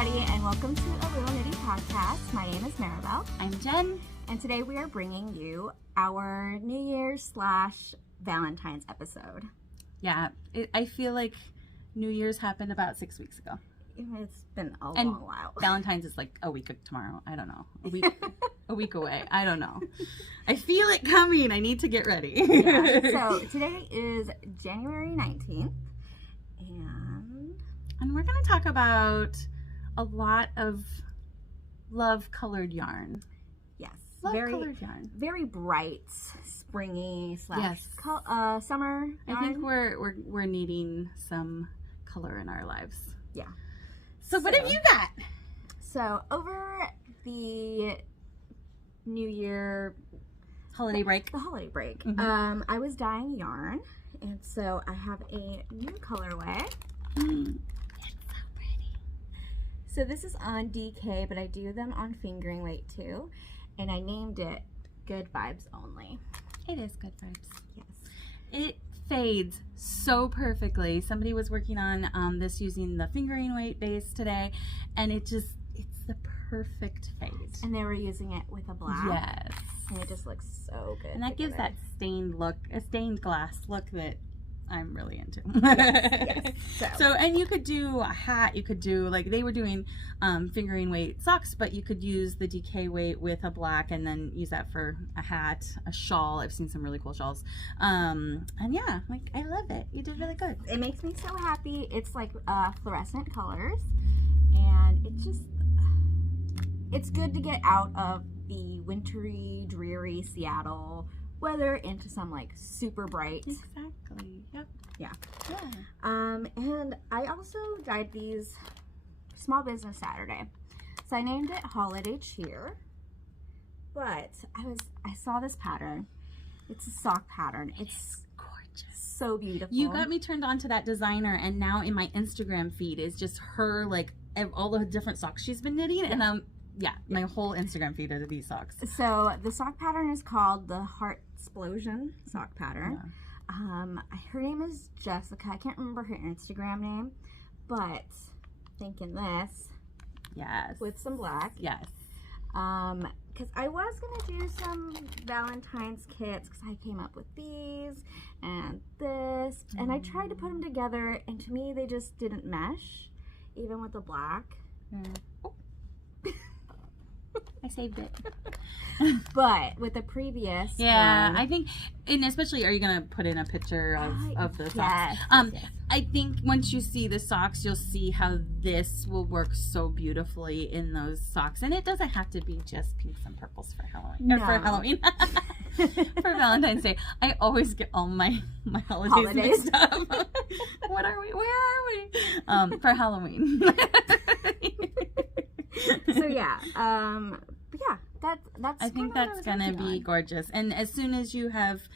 everybody, and welcome to A Little Knitty podcast. My name is Maribel. I'm Jen. And today we are bringing you our New Year's / Valentine's episode. Yeah, I feel like New Year's happened about 6 weeks ago. It's been a long while. Valentine's is like a week tomorrow. I don't know. A week away. I don't know. I feel it coming. I need to get ready. Yeah. So today is January 19th. And we're going to talk about a lot of love-colored yarn. Yes. Love-colored yarn. Very bright, springy / summer yarn. I think we're needing some color in our lives. Yeah. So what have you got? So over the New Year holiday break. The holiday break. Mm-hmm. I was dyeing yarn, and so I have a new colorway. It's so pretty. So this is on DK, but I do them on fingering weight too, and I named it Good Vibes Only. It is Good Vibes. Yes. It fades so perfectly. Somebody was working on this using the fingering weight base today, and it's the perfect fade. And they were using it with a black. Yes. And it just looks so good. And that gives that stained look, a stained glass look that I'm really into. Yes. So, and you could do a hat, you could do, like they were doing fingering weight socks, but you could use the DK weight with a black and then use that for a hat, a shawl. I've seen some really cool shawls. And yeah, like I love it. You did really good. It makes me so happy. It's like fluorescent colors, and it's good to get out of the wintry, dreary Seattle weather into some like super bright. Exactly. Yep. Yeah. And I also dyed these Small Business Saturday. So I named it Holiday Cheer. But I saw this pattern. It's a sock pattern. It's gorgeous. So beautiful. You got me turned on to that designer, and now in my Instagram feed is just her, like all the different socks she's been knitting, and my whole Instagram feed are these socks. So the sock pattern is called the Heartsplosion sock pattern. Yeah. Her name is Jessica. I can't remember her Instagram name, but thinking this. Yes. With some black. Yes. Because I was gonna do some Valentine's kits because I came up with these and this, and I tried to put them together, and to me they just didn't mesh, even with the black. Oh. I saved it. But with the previous one, I think, and especially, are you going to put in a picture of the socks? Yes, yes. I think once you see the socks, you'll see how this will work so beautifully in those socks. And it doesn't have to be just pinks and purples for Halloween. No. Or for Halloween. For Valentine's Day. I always get all my holidays mixed up. What are we? Where are we? For Halloween. So that's I think that's gonna be gorgeous. And as soon as you have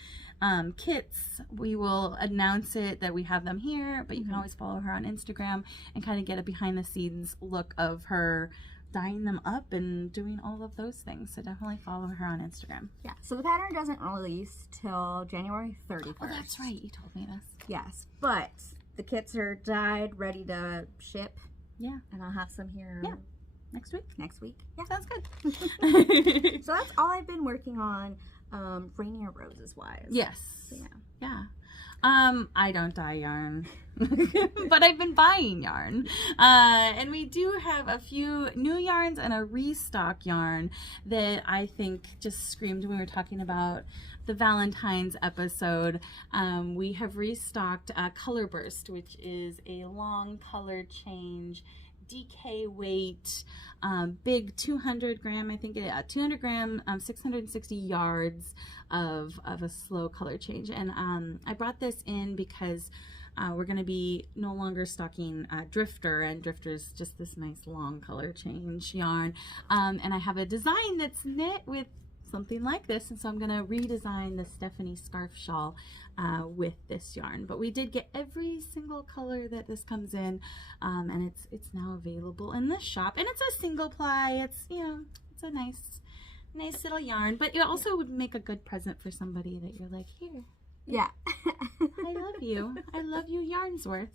kits, we will announce it that we have them here, but you can always follow her on Instagram and kind of get a behind the scenes look of her dyeing them up and doing all of those things. So definitely follow her on Instagram. Yeah. So the pattern doesn't release till January 31st. Oh, that's right. You told me this. Yes, but the kits are dyed, ready to ship. Yeah. And I'll have some here. Yeah. Next week? Yeah. Sounds good. So that's all I've been working on, Rainier Roses wise. Yes. So, yeah. I don't dye yarn, but I've been buying yarn. And we do have a few new yarns and a restock yarn that I think just screamed when we were talking about the Valentine's episode. We have restocked Colorburst, which is a long color change DK weight, big 200 gram, I think 200 gram, 660 yards of a slow color change. And I brought this in because we're going to be no longer stocking Drifter, and Drifter is just this nice long color change yarn. And I have a design that's knit with something like this, and so I'm going to redesign the Stephanie scarf shawl with this yarn. But we did get every single color that this comes in, and it's now available in the shop, and it's a single ply. It's, you know, it's a nice little yarn, but it also would make a good present for somebody that you're like, here, yeah. I love you. I love you, Yarnsworth.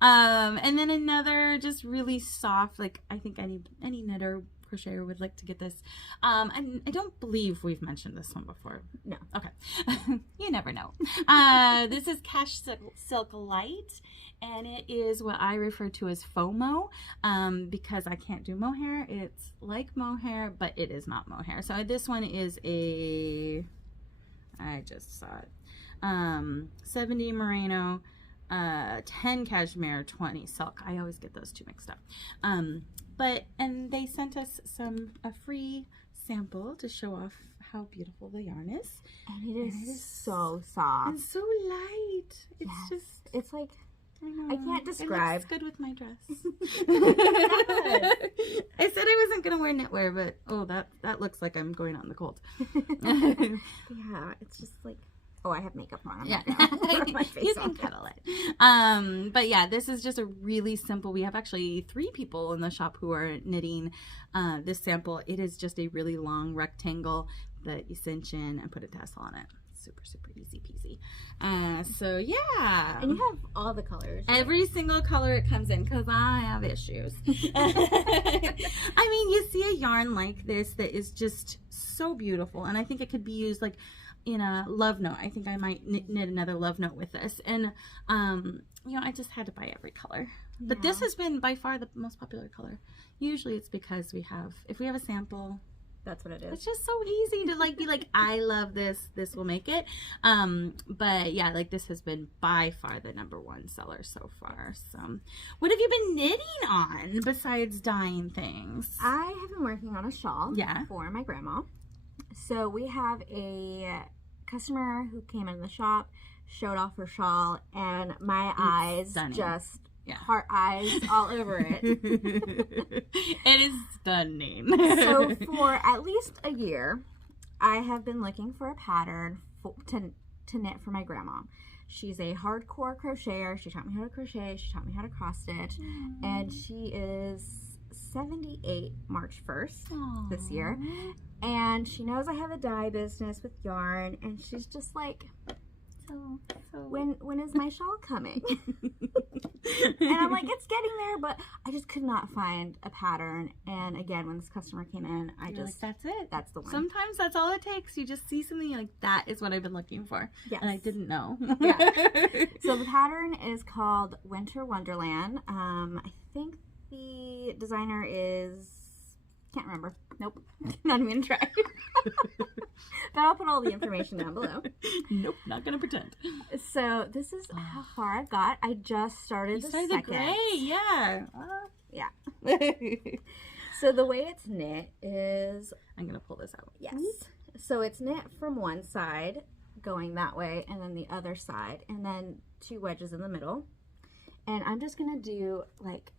And then another just really soft, like I think any knitter, crocheter would like to get this. And I don't believe we've mentioned this one before. No. Okay. You never know. This is CashSilk Light, and it is what I refer to as FOMO, because I can't do mohair. It's like mohair, but it is not mohair. So this one is I just saw it, 70 merino, 10 cashmere, 20 silk. I always get those two mixed up. And they sent us a free sample to show off how beautiful the yarn is. And it is so soft. And so light. It's just, it's like, I know. I can't describe. It looks good with my dress. I said I wasn't going to wear knitwear, but oh, that looks like I'm going out in the cold. Yeah, it's just like, oh, I have makeup on. Yeah. My face You can cuddle it. But yeah, this is just a really simple, we have actually 3 people in the shop who are knitting this sample. It is just a really long rectangle that you cinch in and put a tassel on it. Super, super easy peasy. So yeah. And you have all the colors. Right? Every single color it comes in, because I have issues. I mean, you see a yarn like this that is just so beautiful, and I think it could be used like in a love note. I think I might knit another love note with this, and you know, I just had to buy every color. Yeah. But this has been by far the most popular color. Usually it's because if we have a sample, that's what it is. It's just so easy to like be like, I love this will make it. But yeah, like this has been by far the #1 seller so far. So what have you been knitting on besides dyeing things? I have been working on a shawl for my grandma. So we have a customer who came in the shop, showed off her shawl, and my eyes just heart eyes all over it. It is stunning. So for at least a year, I have been looking for a pattern to knit for my grandma. She's a hardcore crocheter. She taught me how to crochet. She taught me how to cross stitch. And she is 78 March 1st this year. And she knows I have a dye business with yarn, and she's just like, so when is my shawl coming? And I'm like, it's getting there, but I just could not find a pattern. And again, when this customer came in, You're like, that's it. That's the one. Sometimes that's all it takes. You just see something like, that is what I've been looking for. Yes. And I didn't know. Yeah. So the pattern is called Winter Wonderland. I think the designer is, can't remember. Nope. Not even try. But I'll put all the information down below. Nope, not gonna pretend. So this is how far I've got. I just started the second. Gray, yeah. Yeah. So the way it's knit is, I'm gonna pull this out. Yes. So it's knit from one side going that way, and then the other side, and then 2 wedges in the middle. And I'm just gonna do like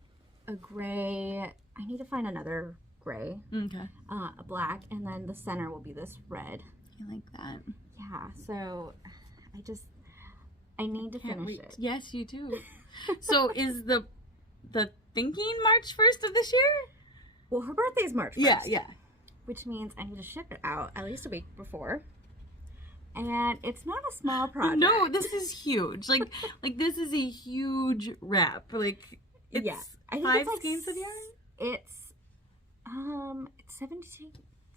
a gray. I need to find another gray. Okay. A black, and then the center will be this red. I like that. Yeah. So I need to finish it. Yes, you do. So is the thinking March 1st of this year? Well, her birthday's March 1st. Yeah. Which means I need to ship it out at least a week before. And it's not a small project. No, this is huge. Like this is a huge wrap. Like it's I think 5 it's like skeins of yarn. It's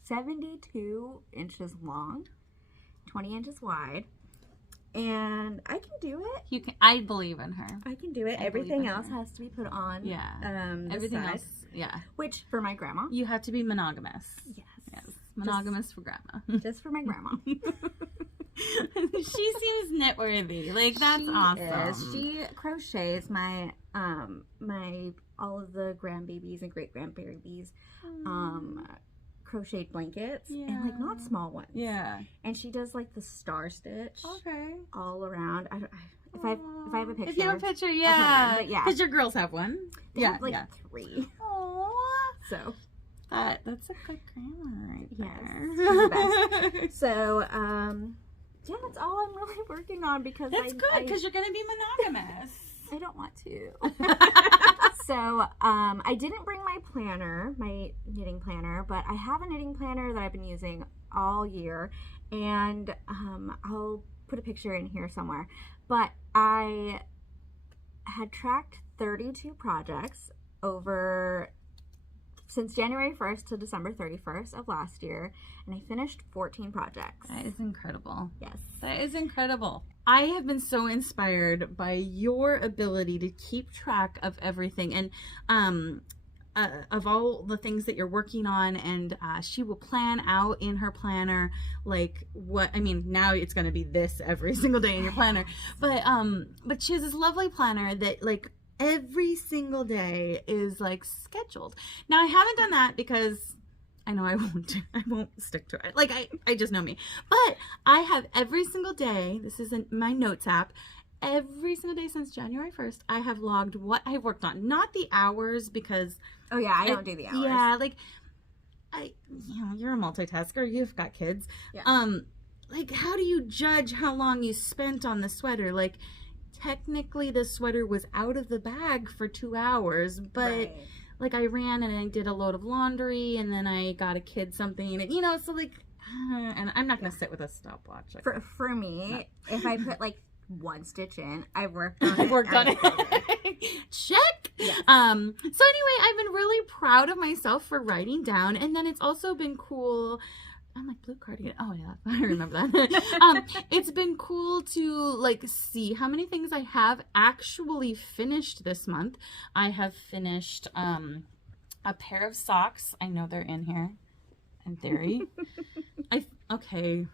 72 inches long, 20 inches wide, and I can do it. You can. I believe in her. I can do it. Everything else has to be put on. Yeah. Everything else. Yeah. Which for my grandma. You have to be monogamous. Yes. Monogamous for grandma. Just for my grandma. She seems knitworthy. Like that's awesome. She crochets my all of the grandbabies and great grandbabies crocheted blankets and like not small ones. Yeah. And she does like the star stitch. Okay. All around. If I have a picture. If you have a picture, yeah. But yeah. Because your girls have one. They have like 3. Aww. So that's a good grandma right there. Yes. She's the best. So yeah, that's all I'm really working on because that's good because you're gonna be monogamous. I don't want to. So I didn't bring my planner, my knitting planner, but I have a knitting planner that I've been using all year, and I'll put a picture in here somewhere, but I had tracked 32 projects over since January 1st to December 31st of last year, and I finished 14 projects. That is incredible. Yes. That is incredible. I have been so inspired by your ability to keep track of everything, and of all the things that you're working on, and she will plan out in her planner, like now it's going to be this every single day in your planner, but she has this lovely planner that like every single day is like scheduled. Now I haven't done that because I know I won't stick to it. Like I just know me, but I have every single day, this is in my notes app, every single day since January 1st, I have logged what I've worked on. Not the hours, because... Oh, yeah, I don't do the hours. Yeah, like, you're a multitasker. You've got kids. Yeah. Like, how do you judge how long you spent on the sweater? Like, technically, the sweater was out of the bag for 2 hours, but... Right. Like, I ran and I did a load of laundry, and then I got a kid something, and, so, like... and I'm not going to sit with a stopwatch. Like, for me, if I put, like, one stitch in, I've worked on it. Check. Yes. So anyway, I've been really proud of myself for writing down, and then it's also been cool. I'm like, blue cardigan. Oh yeah, I remember that. It's been cool to like see how many things I have actually finished this month. I have finished a pair of socks. I know they're in here in theory. Okay.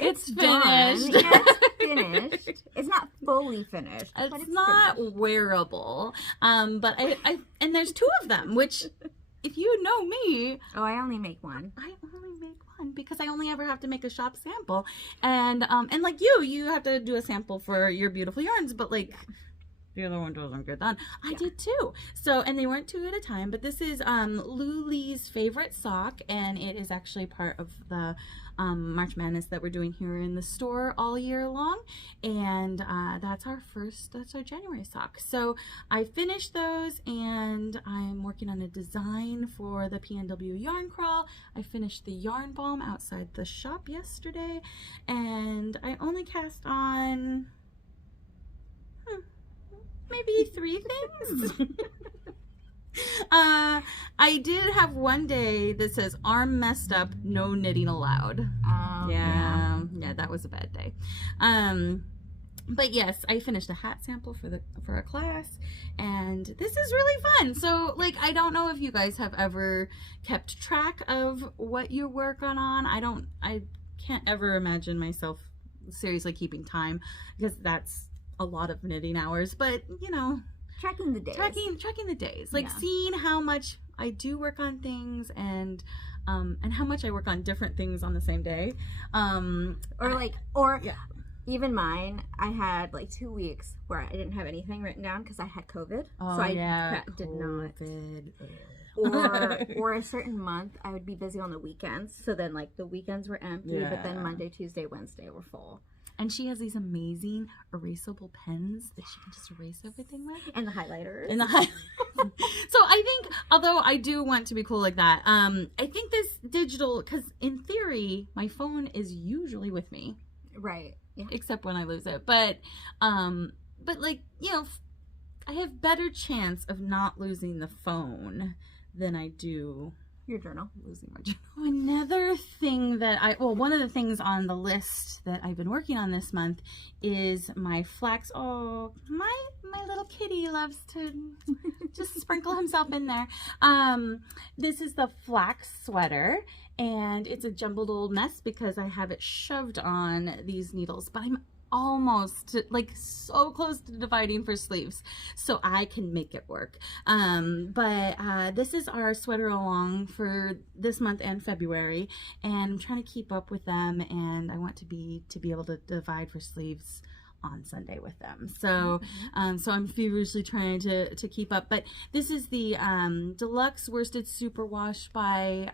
It's finished. Yeah, it's finished. It's not fully finished. It's not finished. Wearable. But I and there's 2 of them, which if you know me. Oh, I only make one. I only make one because I only ever have to make a shop sample. And like you have to do a sample for your beautiful yarns, but like the other one doesn't get done. I did too. So, and they weren't 2 at a time, but this is Luli's favorite sock, and it is actually part of the March Madness that we're doing here in the store all year long, and that's our January sock. So I finished those, and I'm working on a design for the PNW yarn crawl. I finished the yarn balm outside the shop yesterday, and I only cast on maybe 3 things. I did have one day that says arm messed up, no knitting allowed. Yeah, that was a bad day. But yes, I finished a hat sample for a class, and this is really fun. So like, I don't know if you guys have ever kept track of what you work on. I can't ever imagine myself seriously keeping time, because that's a lot of knitting hours, but tracking the days. Tracking the days. Like seeing how much I do work on things, and how much I work on different things on the same day. Even mine, I had like 2 weeks where I didn't have anything written down because I had COVID. Oh, so I did not. Or a certain month I would be busy on the weekends. So then like the weekends were empty, but then Monday, Tuesday, Wednesday were full. And she has these amazing erasable pens that she can just erase everything with. And the highlighters. So I think, although I do want to be cool like that, I think this digital, because in theory, my phone is usually with me. Right. Yeah. Except when I lose it. But like, I have better chance of not losing the phone than I do your journal. Losing my journal. Another thing that one of the things on the list that I've been working on this month is my Flax. Oh, my little kitty loves to just sprinkle himself in there. This is the Flax sweater, and it's a jumbled old mess because I have it shoved on these needles, but I'm almost like so close to dividing for sleeves, so I can make it work. But this is our sweater along for this month and February, and I'm trying to keep up with them, and I want to be able to divide for sleeves on Sunday with them. So so I'm feverishly trying to keep up. But this is the deluxe worsted superwash by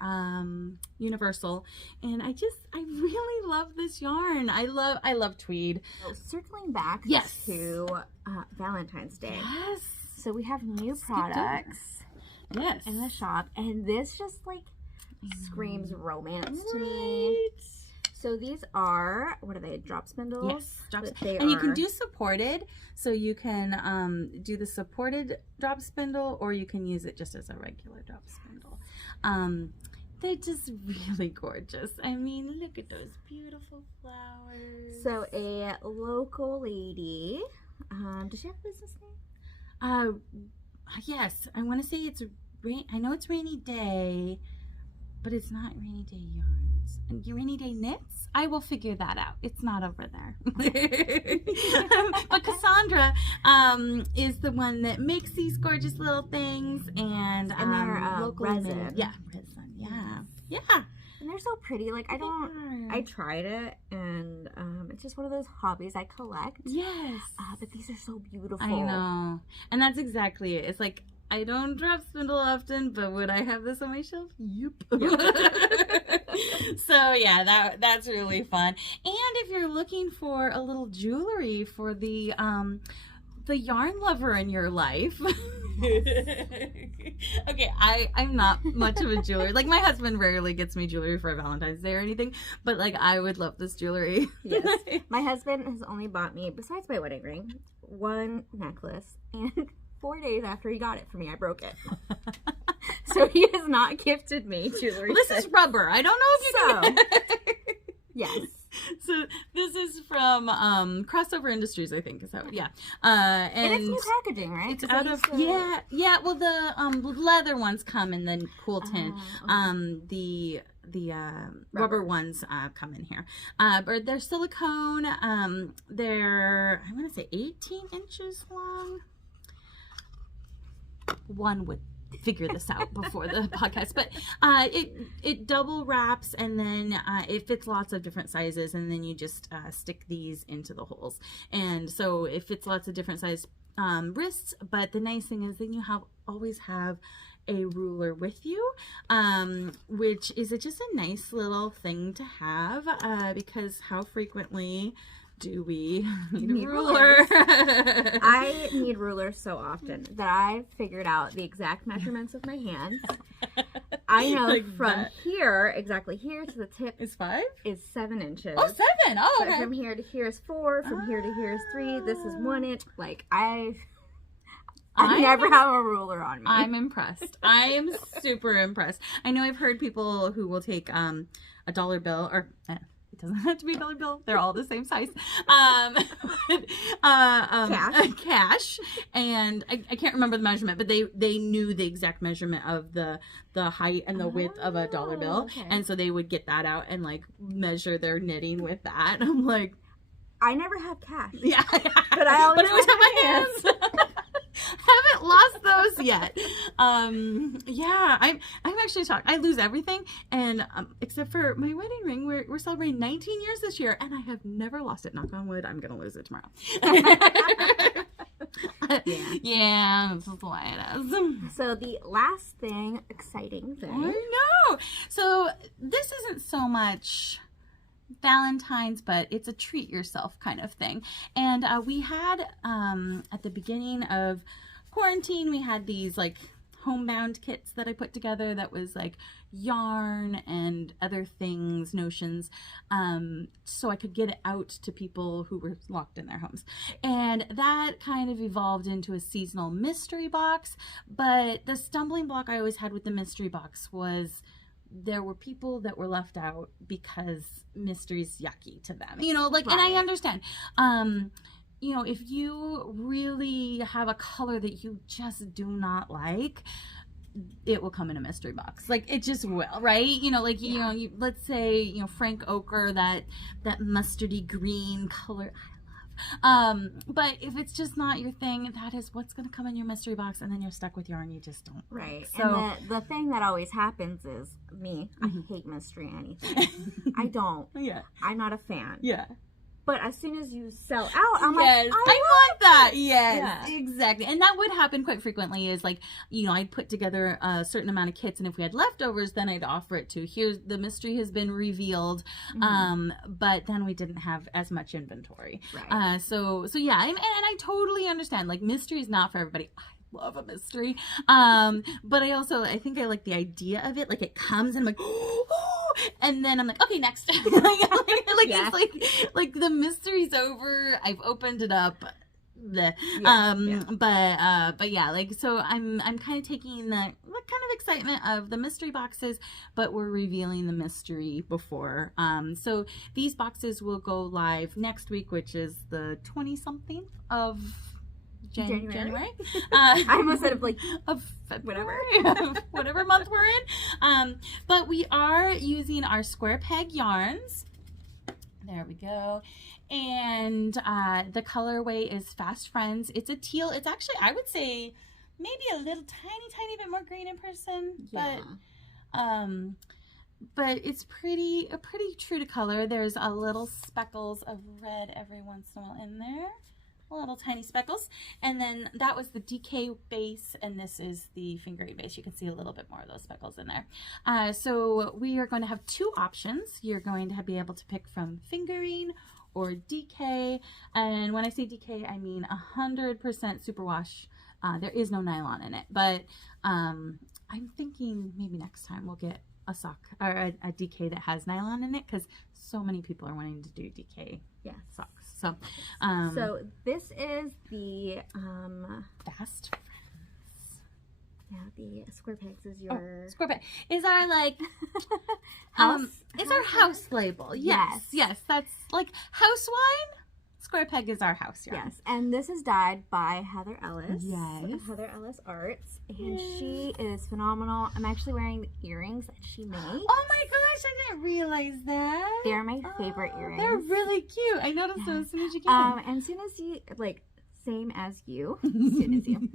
Universal, and I really love this yarn. I love tweed. Circling back to Valentine's Day. Yes. So we have new products in the shop, and this just like screams romance to me. So these are, what are they, drop spindles? Yes, drop spindles. And you can do supported, so you can do the supported drop spindle, or you can use it just as a regular drop spindle. They're just really gorgeous. I mean, look at those beautiful flowers. So a local lady, does she have a business name? Yes, I want to say it's I know it's Rainy Day, but it's not Rainy Day Yarns. And Rainy Day Knits? I will figure that out. It's not over there. But Cassandra is the one that makes these gorgeous little things, and they're local resin. Yeah, resin. Yeah. And they're so pretty. Like, I tried it, and it's just one of those hobbies I collect. Yes. But these are so beautiful. I know. And that's exactly it. It's like, I don't drop spindle often, but would I have this on my shelf? Yep. So yeah, that's really fun. And if you're looking for a little jewelry for the yarn lover in your life. Okay, I'm not much of a jeweler. Like, my husband rarely gets me jewelry for Valentine's Day or anything, but like, I would love this jewelry. Yes. My husband has only bought me, besides my wedding ring, one necklace, and 4 days after he got it for me, I broke it. So he has not gifted me jewelry. Well, this is rubber. I don't know if you can. Yes. So this is from Crossover Industries, I think. Is that yeah? And it's new packaging, right? It's out of yeah. Well, the leather ones come in the cool tin. Okay. The rubber ones come in here. But they're silicone. They're, I want to say 18 inches long. One would figure this out before the podcast, but it double wraps, and then it fits lots of different sizes, and then you just stick these into the holes. And so it fits lots of different size wrists, but the nice thing is then you always have a ruler with you, which is just a nice little thing to have, because how frequently do we need a ruler? I need rulers so often that I've figured out the exact measurements of my hands. I know like from here, exactly here to the tip is 5? Is 7 inches. Oh, 7! Oh, okay. But from here to here is 4. From here to here is 3. This is 1 inch. Like, I never have a ruler on me. I'm impressed. I am super impressed. I know I've heard people who will take a dollar bill, or it doesn't have to be a dollar bill. They're all the same size. Cash. And I can't remember the measurement, but they knew the exact measurement of the height and the width of a dollar bill. Okay. And so they would get that out and like measure their knitting with that. I'm like, I never have cash. Yeah. But I always have my hands. Haven't lost those yet. Yeah, I'm actually shocked. I lose everything, and except for my wedding ring. We're celebrating 19 years this year, and I have never lost it. Knock on wood. I'm gonna lose it tomorrow. Yeah, this is the way it is. So the last thing, exciting thing. I know. So this isn't so much Valentine's, but it's a treat yourself kind of thing. And we had at the beginning of quarantine, we had these like homebound kits that I put together that was like yarn and other things, notions, so I could get it out to people who were locked in their homes. And that kind of evolved into a seasonal mystery box. But the stumbling block I always had with the mystery box was there were people that were left out because mystery's yucky to them, like, right. And I understand, if you really have a color that you just do not like, it will come in a mystery box. Like, it just will, right? Let's say, Frank Ochre, that mustardy green color, but if it's just not your thing, that is what's going to come in your mystery box, and then you're stuck with yarn you just don't right. So, and the thing that always happens is me. I hate mystery anything. I don't. Yeah. I'm not a fan. Yeah. But as soon as you sell out, I'm like, I want that. Yes, yeah. Exactly. And that would happen quite frequently is like, I'd put together a certain amount of kits, and if we had leftovers, then I'd offer it to, here's the mystery has been revealed. But then we didn't have as much inventory. Right. So yeah, and I totally understand, like, mystery is not for everybody. I love a mystery. But I think I like the idea of it. Like, it comes and I'm like, oh, And then I'm like, okay, next. Yeah. It's like the mystery's over. I've opened it up. But yeah, like, so I'm kind of taking the kind of excitement of the mystery boxes, but we're revealing the mystery before. So these boxes will go live next week, which is the 20-something of January. I almost said of February, whatever month we're in. But we are using our square peg yarns. There we go. And the colorway is Fast Friends. It's a teal. It's actually, I would say, maybe a little tiny bit more green in person. Yeah. But it's pretty true to color. There's a little speckles of red every once in a while in there. Little tiny speckles. And then that was the DK base, and this is the fingering base. You can see a little bit more of those speckles in there. So we are going to have two options. You're going to be able to pick from fingering or DK. And when I say DK, I mean 100% superwash. There is no nylon in it, but I'm thinking maybe next time we'll get a sock or a DK that has nylon in it, because so many people are wanting to do DK socks. So so this is the Fast Friends. Yeah, the square pegs is your square peg is our like it's our house label. Yes, that's like house wine. Square peg is our house yarn. Yes, and this is dyed by Heather Ellis. Yes, Heather Ellis Arts, and she is phenomenal. I'm actually wearing the earrings that she made. Oh my gosh, I didn't realize that. They're my favorite earrings. They're really cute. I noticed them as soon as you came in. And as soon as you same as you, as soon as you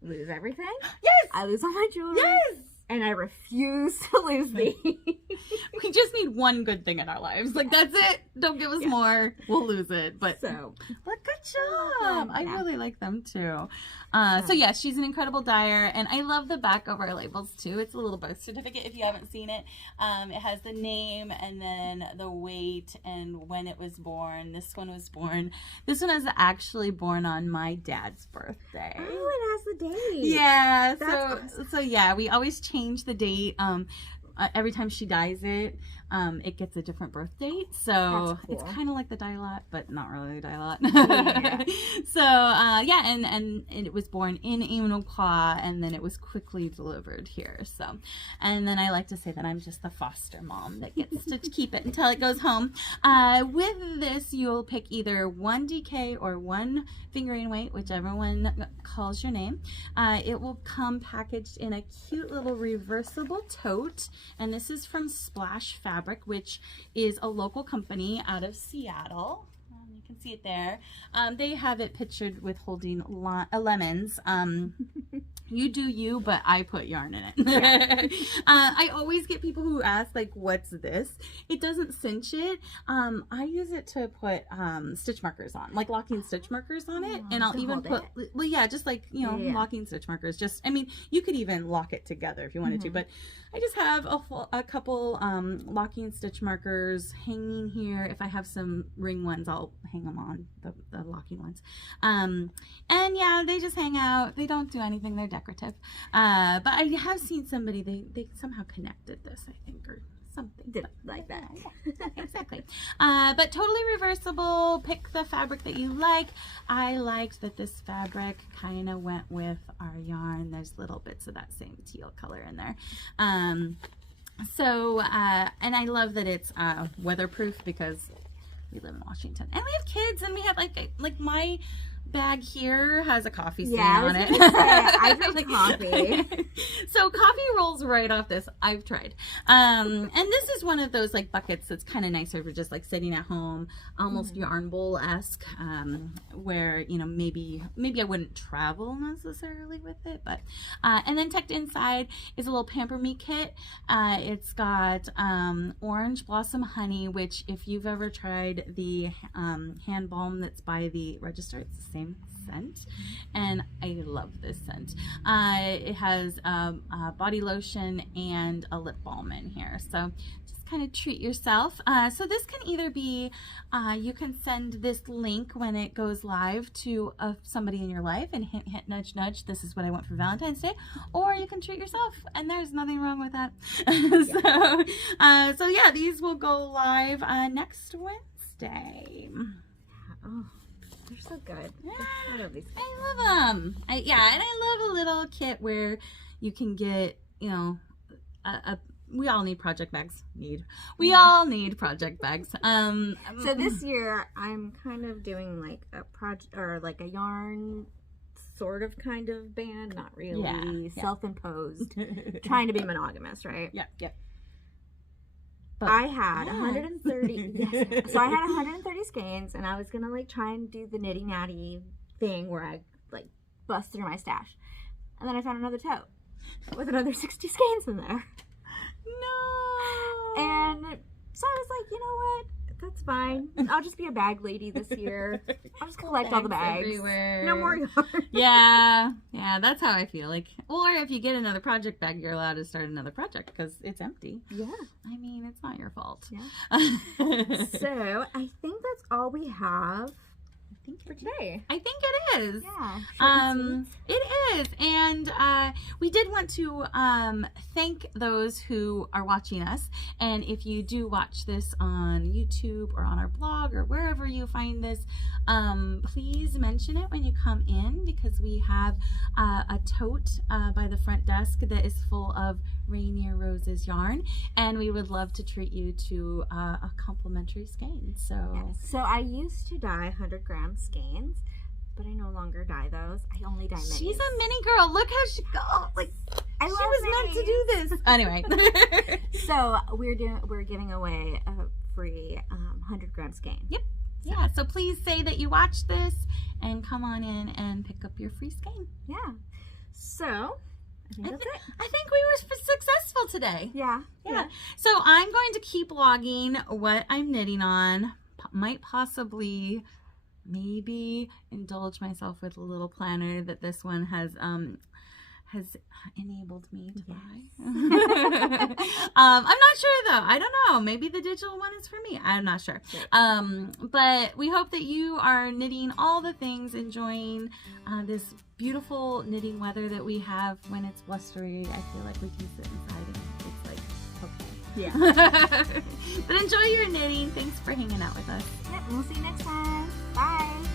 lose everything. Yes, I lose all my jewelry. Yes. And I refuse to lose these. We just need one good thing in our lives. Like, that's it. Don't give us more. We'll lose it. But good job. I really like them too. So yes, she's an incredible dyer, and I love the back of our labels too. It's a little birth certificate if you haven't seen it. It has the name and then the weight and when it was born. This one was born. This one was actually born on my dad's birthday. Oh, it has the date. Yeah. That's awesome. So yeah, we always change the date. Every time she dyes it, it gets a different birth date. So cool. It's kind of like the dye lot, but not really the dye lot. Yeah. So yeah, and it was born in Inuqua, and then it was quickly delivered here. So, and then I like to say that I'm just the foster mom that gets to keep it until it goes home. With this, you'll pick either one DK or one fingering weight, whichever one calls your name. It will come packaged in a cute little reversible tote. And this is from Splash Fabric, which is a local company out of Seattle. You can see it there. They have it pictured with holding lemons. You do you, but I put yarn in it. I always get people who ask, like, what's this? It doesn't cinch it. I use it to put stitch markers on, like locking stitch markers on it. And I'll even put, well, yeah, just like, you know, locking stitch markers. Just, I mean, you could even lock it together if you wanted to, but I just have a couple locking stitch markers hanging here. If I have some ring ones, I'll hang them on, the locking ones. And yeah, they just hang out. They don't do anything. They're decorative. But I have seen somebody, they somehow connected this, I think, or something. Did like that. Exactly. But totally reversible. Pick the fabric that you like. I liked that this fabric kind of went with our yarn. There's little bits of that same teal color in there. And I love that it's weatherproof, because we live in Washington and we have kids, and we have like my bag here has a coffee stain on it. I drink coffee. So coffee rolls right off this. I've tried. And this is one of those like buckets that's kind of nicer for just like sitting at home, almost yarn bowl-esque, where, you know, maybe I wouldn't travel necessarily with it, but and then tucked inside is a little Pamper Me kit. It's got orange blossom honey, which if you've ever tried the hand balm that's by the register, it's the same scent, and I love this scent. It has body lotion and a lip balm in here, so just kind of treat yourself. So this can either be, you can send this link when it goes live to somebody in your life and hint, hint, nudge, nudge, this is what I want for Valentine's Day, or you can treat yourself, and there's nothing wrong with that. So yeah, these will go live next Wednesday. Oh, they're so good. Yeah, I love these. I love them. Yeah, and I love a little kit where you can get, you know, we all need project bags. We all need project bags. So this year I'm kind of doing like a project or like a yarn sort of kind of band, not really self-imposed, trying to be monogamous, right? Yeah. But I had 130. So I had 130 skeins, and I was gonna like try and do the nitty natty thing where I like bust through my stash, and then I found another tote with another 60 skeins in there. No. And so I was like, you know what? That's fine. I'll just be a bag lady this year. I'll just collect all the bags. Everywhere. No more yarn. Yeah, that's how I feel. Like, or if you get another project bag, you're allowed to start another project because it's empty. Yeah. I mean, it's not your fault. Yeah. So I think that's all we have. For today. I think it is. Yeah. It is. And we did want to thank those who are watching us. And if you do watch this on YouTube or on our blog or wherever you find this, please mention it when you come in, because we have a tote by the front desk that is full of Rainier Roses yarn, and we would love to treat you to a complimentary skein. So I used to dye 100-gram skeins, but I no longer dye those. I only dye minis. She's a mini girl. Look how she goes. Like, she was meant to do this. Anyway. So we're giving away a free 100-gram skein. Yep. Yeah. So please say that you watch this and come on in and pick up your free skein. Yeah. So I think we were successful today. Yeah. So I'm going to keep logging what I'm knitting on. Might possibly, maybe indulge myself with a little planner that this one has enabled me to buy. I'm not sure though. I don't know. Maybe the digital one is for me. I'm not sure. But we hope that you are knitting all the things, enjoying this beautiful knitting weather that we have when it's blustery. I feel like we can sit inside and it's like, okay. Yeah. But enjoy your knitting. Thanks for hanging out with us. Yep, we'll see you next time. Bye.